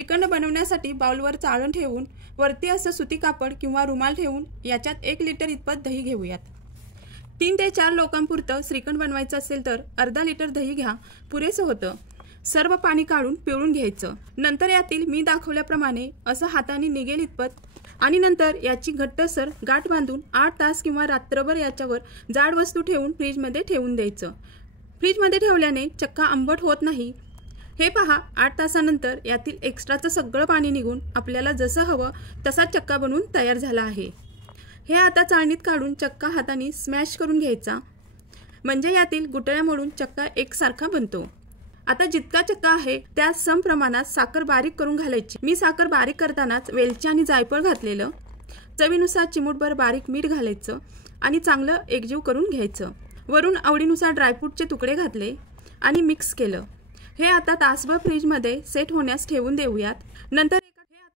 श्रीखंड बनवण्यासाठी बाउलवर चाळण ठेवून वरती असं सुती कापड किंवा रुमाल ठेवून याच्यात 1 लिटर इतपत दही घेऊयात। 3 ते 4 लोकांपुरतं श्रीखंड बनवायचं असेल तर अर्धा लिटर दही घ्या, पुरेसं होतं। सर्व पाणी काढून पिळून घ्यायचं। नंतर यातील मी दाखवल्याप्रमाणे असं हाताने निघेल इतपत आणि नंतर याची घट्टसर गाठ बांधून 8 तास किंवा रात्रभर याच्यावर जाड वस्तू ठेवून फ्रीजमध्ये ठेवून द्यायचं। फ्रीजमध्ये ठेवल्याने चक्का आंबट होत नाही। हे पहा, 8 तासानंतर यातील एक्स्ट्राचं सगळं पाणी निघून आपल्याला जसं हवं तसा चक्का बनवून तयार झाला आहे। हे आता चाळणीत काढून चक्का हाताने स्मॅश करून घ्यायचा, म्हणजे यातील गुठळ्या मोडून चक्का एकसारखा बनतो। आता जितका चक्का आहे त्या सम प्रमाणात साखर बारीक करून घालायची। मी साखर बारीक करतानाच वेलची आणि जायफळ घातलेलं। चवीनुसार चिमूटभर बारीक मीठ घालायचं आणि चांगलं एकजीव करून घ्यायचं। वरून आवडीनुसार ड्रायफ्रूटचे तुकडे घातले आणि मिक्स केलं। हे आता तासभर फ्रीजमध्ये सेट होण्यास ठेवून देऊयात। नंतर